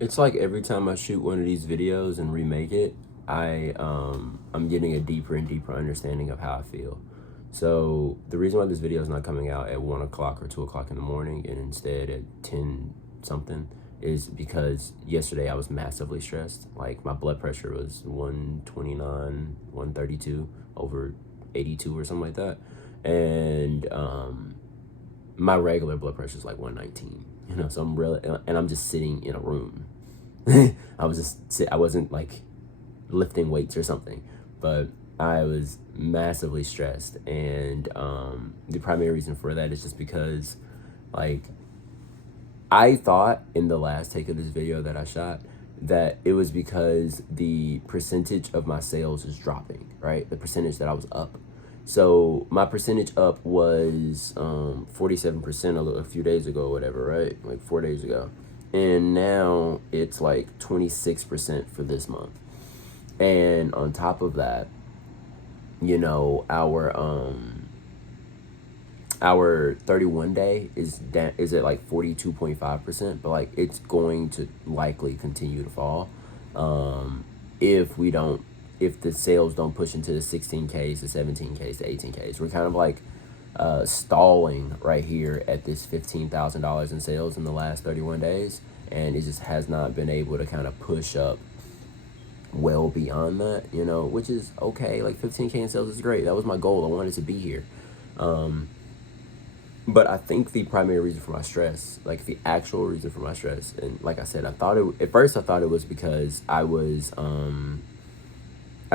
It's like every time I shoot one of these videos and remake it, I'm getting a deeper and deeper understanding of how I feel. So the reason why this video is not coming out at 1 o'clock or 2 o'clock in the morning and instead at 10 something is because yesterday I was massively stressed. Like my blood pressure was 129, 132 over 82 or something like that. And my regular blood pressure is like 119, so I'm really, and I'm just sitting in a room. I wasn't like lifting weights or something, but I was massively stressed. And the primary reason for that is just because, like, I thought in the last take of this video that I shot that it was because the percentage of my sales is dropping, right? The percentage that I was up. So my percentage up was 47% a few days ago or whatever, right? Like 4 days ago. And now it's like 26% for this month. And on top of that, our 31 day is at like 42.5%, but like it's going to likely continue to fall if we don't if the sales don't push into the 16Ks, the 17Ks, the 18Ks. We're kind of like stalling right here at this $15,000 in sales in the last 31 days, and it just has not been able to kind of push up well beyond that, which is okay. Like 15K in sales is great. That was my goal. I wanted to be here. But I think the primary reason for my stress, like the actual reason for my stress, and like I said, at first I thought it was because I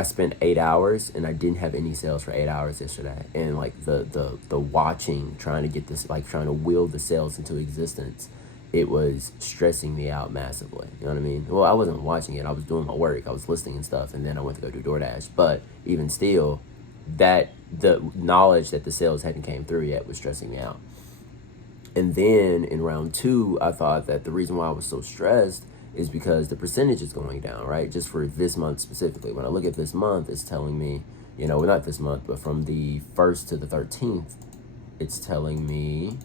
spent 8 hours and I didn't have any sales for 8 hours yesterday. And like the watching, trying to get this, like trying to will the sales into existence, it was stressing me out massively. You know what I mean? Well, I wasn't watching it. I was doing my work. I was listening and stuff. And then I went to go do DoorDash. But even still, that the knowledge that the sales hadn't came through yet was stressing me out. And then in round two, I thought that the reason why I was so stressed is because the percentage is going down, right? Just for this month specifically. When I look at this month, it's telling me, well, not this month, but from the 1st to the 13th, it's telling me,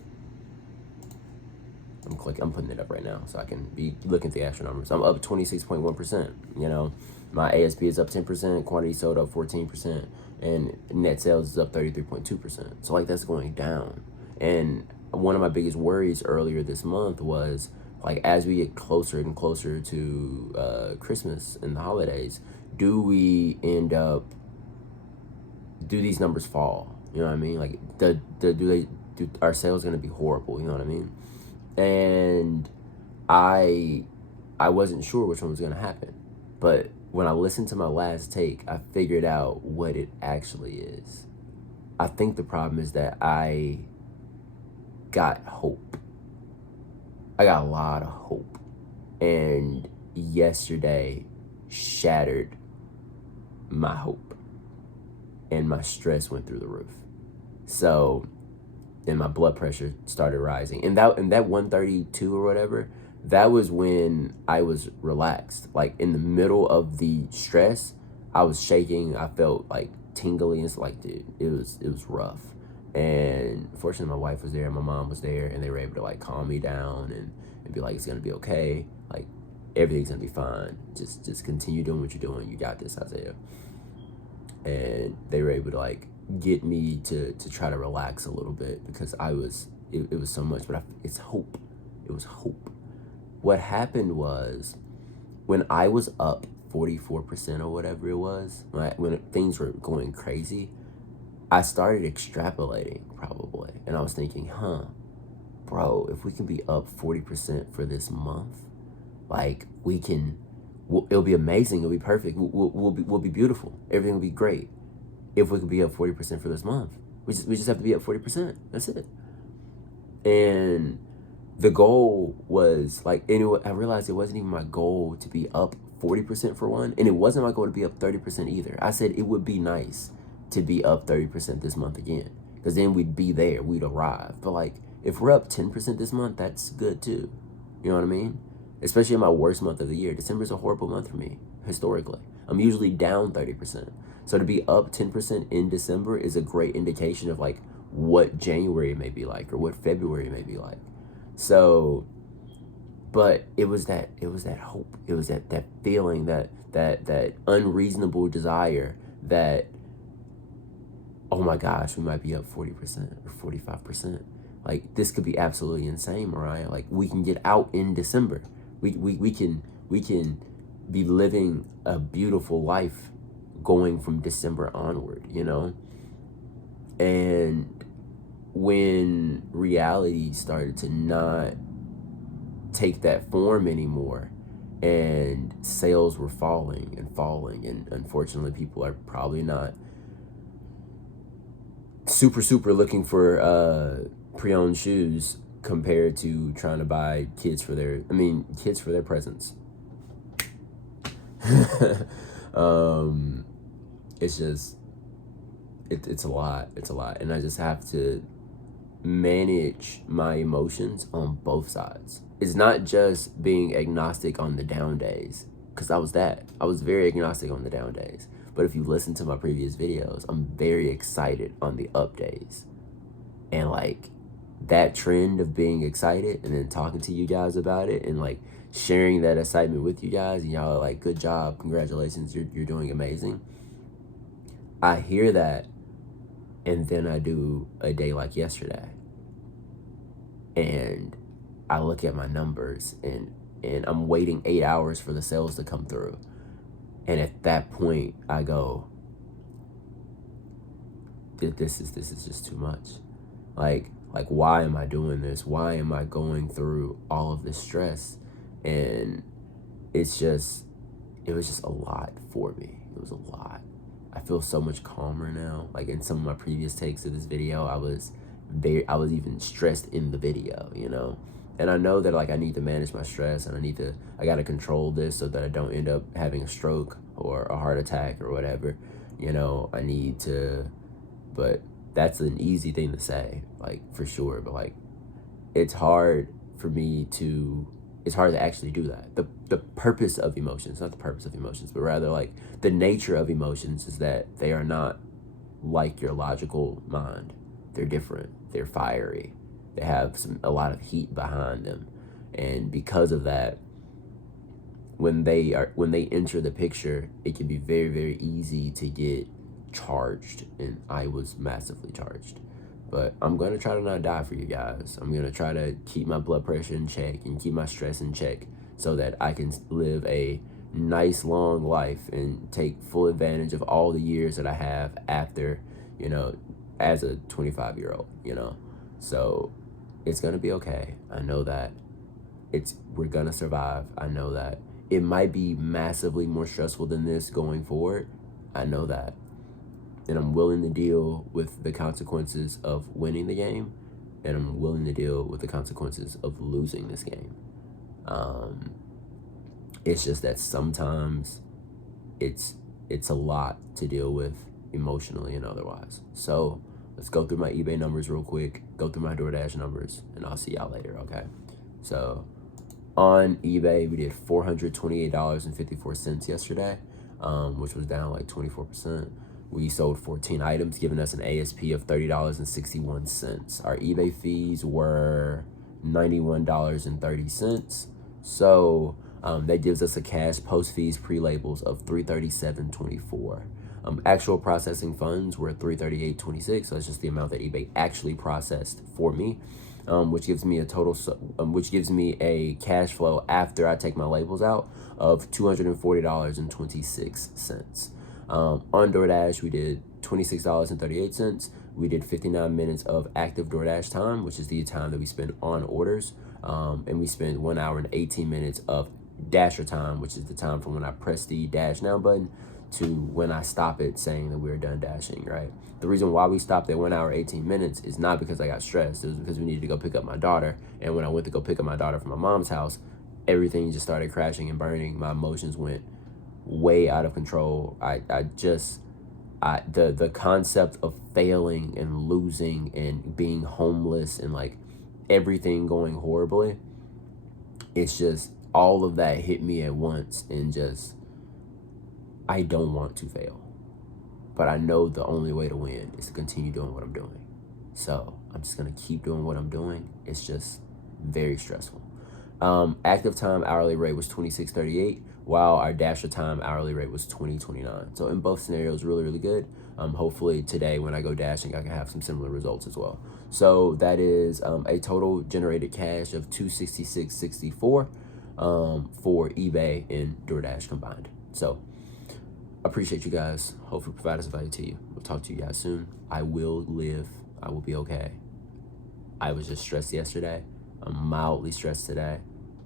I'm putting it up right now so I can be looking at the actual numbers. I'm up 26.1%, my ASP is up 10%, quantity sold up 14%, and net sales is up 33.2%. So like that's going down. And one of my biggest worries earlier this month was like, as we get closer and closer to Christmas and the holidays, do we end up, do these numbers fall? You know what I mean? Like, do our sales going to be horrible? You know what I mean? And I wasn't sure which one was going to happen. But when I listened to my last take, I figured out what it actually is. I think the problem is that I got hope. I got a lot of hope. And yesterday shattered my hope. And my stress went through the roof. So then my blood pressure started rising. And that 132 or whatever, that was when I was relaxed. Like in the middle of the stress, I was shaking. I felt like tingly and like, dude, it was rough. And fortunately my wife was there, my mom was there, and they were able to like calm me down and be like, it's gonna be okay. Like everything's gonna be fine. Just continue doing what you're doing. You got this, Isaiah. And they were able to like get me to try to relax a little bit because it was so much, but it's hope. It was hope. What happened was when I was up 44% or whatever it was, when things were going crazy, I started extrapolating probably. And I was thinking, bro, if we can be up 40% for this month, like it'll be amazing. It'll be perfect. We'll be beautiful. Everything will be great. If we could be up 40% for this month, we just have to be up 40%. That's it. And the goal was like, anyway, I realized it wasn't even my goal to be up 40% for one. And it wasn't my goal to be up 30% either. I said it would be nice to be up 30% this month again, because then we'd be there, we'd arrive. But like, if we're up 10% this month, that's good too. You know what I mean? Especially in my worst month of the year. December is a horrible month for me, historically. I'm usually down 30%. So to be up 10% in December is a great indication of like what January may be like or what February may be like. So But it was that hope. It was that feeling, that unreasonable desire that, oh my gosh, we might be up 40% or 45%. Like, this could be absolutely insane, Mariah. Like, we can get out in December. We can be living a beautiful life going from December onward, you know? And when reality started to not take that form anymore, and sales were falling, and unfortunately people are probably not super looking for pre-owned shoes compared to trying to buy kids for their presents. It's just, it's a lot. And I just have to manage my emotions on both sides. It's not just being agnostic on the down days, because I was very agnostic on the down days. But if you listen to my previous videos, I'm very excited on the up days. And like, that trend of being excited and then talking to you guys about it and like sharing that excitement with you guys, and y'all are like, good job, congratulations, you're doing amazing. I hear that, and then I do a day like yesterday, and I look at my numbers, and I'm waiting 8 hours for the sales to come through. And at that point I go, this is just too much. Like why am I doing this? Why am I going through all of this stress? And it was just a lot for me. It was a lot. I feel so much calmer now. Like, in some of my previous takes of this video, I was even stressed in the video, you know? And I know that like I need to manage my stress, and I gotta control this so that I don't end up having a stroke or a heart attack or whatever, you know? But that's an easy thing to say, like, for sure. But like, it's hard to actually do that. The purpose of emotions, not the purpose of emotions, but rather like the nature of emotions is that they are not like your logical mind. They're different. They're fiery. They have a lot of heat behind them. And because of that, when they enter the picture, it can be very, very easy to get charged. And I was massively charged. But I'm going to try to not die for you guys. I'm going to try to keep my blood pressure in check and keep my stress in check so that I can live a nice long life and take full advantage of all the years that I have after, you know, as a 25-year-old, you know. So it's going to be okay. I know that we're going to survive. I know that it might be massively more stressful than this going forward. I know that. And I'm willing to deal with the consequences of winning the game, and I'm willing to deal with the consequences of losing this game. It's just that sometimes it's a lot to deal with emotionally and otherwise. So let's go through my eBay numbers real quick, go through my DoorDash numbers, and I'll see y'all later, okay? So on eBay, we did $428.54 yesterday, which was down like 24%. We sold 14 items, giving us an ASP of $30.61. Our eBay fees were $91.30. So that gives us a cash post fees pre-labels of $337.24. Actual processing funds were $338.26. So that's just the amount that eBay actually processed for me, which gives me a total, which gives me a cash flow after I take my labels out of $240.26. On DoorDash, we did $26.38. We did 59 minutes of active DoorDash time, which is the time that we spend on orders. And we spent 1 hour and 18 minutes of Dasher time, which is the time from when I press the Dash Now button to when I stop it saying that we're done dashing, right? The reason why we stopped at 1 hour, 18 minutes is not because I got stressed. It was because we needed to go pick up my daughter. And when I went to go pick up my daughter from my mom's house, everything just started crashing and burning. My emotions went way out of control. The concept of failing and losing and being homeless and like everything going horribly, it's just all of that hit me at once, and just, I don't want to fail, but I know the only way to win is to continue doing what I'm doing. So I'm just gonna keep doing what I'm doing. It's just very stressful. Active time hourly rate was $26.38, while our dasher time hourly rate was $20.29. So in both scenarios, really, really good. Hopefully today when I go dashing, I can have some similar results as well. So that is a total generated cash of $266.64 for eBay and DoorDash combined. So appreciate you guys. Hopefully provide some value to you. We'll talk to you guys soon. I will live. I will be okay. I was just stressed yesterday. I'm mildly stressed today,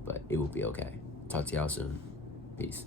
but it will be okay. Talk to y'all soon. Peace.